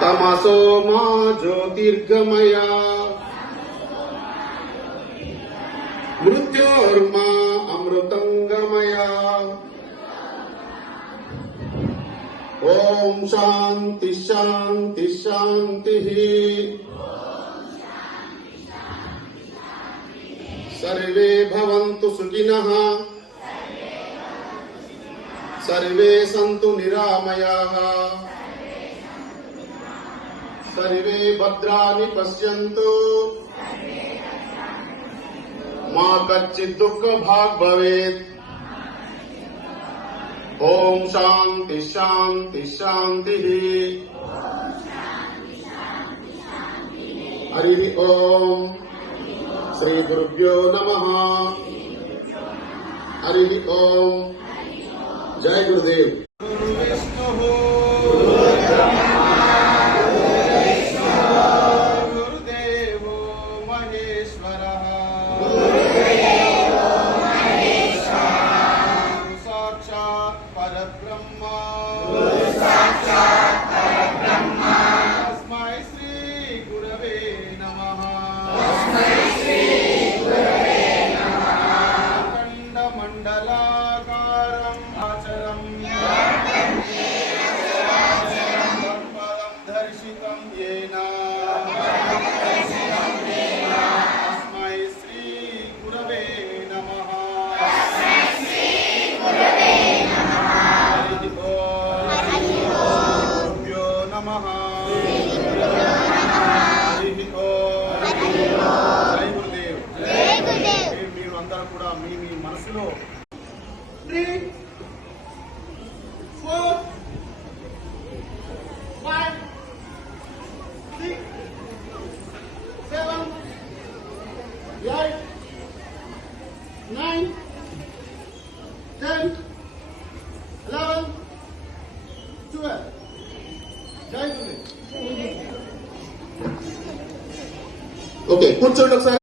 तमसो मा ज्योतिर्गमय मृत्योर्मा अमृतंगमय। ओम शांति शांति शांति। सर्वे भवन्तु सुखिनः सर्वे सन्तु निरामयाः सर्वे भद्राणि पश्यन्तु मा कच्चित् दुःखभाग् भवेत्। ओम शांति शांति शांति। हरि ओम। श्री गुरुभ्यो नमः। हरि ओम। जय गुरुदेव। गुरुदेवो महेश्वरः साक्षात् परब्रह्म तस्मै श्री गुरवे नमः। अखण्डमण्डलाकारम् आचरम् तत्पदं दर्शितं येन तस्मै श्री गुरवे नमः। हरि ओम। गुरुभ्यो नमः। हरि ओम। जय गुरुदेव। మీరు అందరూ కూడా మీ మీ మనసులో 3 4 5 6 7 8 9 10 11 12 జై గురుదేవ్। ఓకే కూర్చోండి ఒకసారి।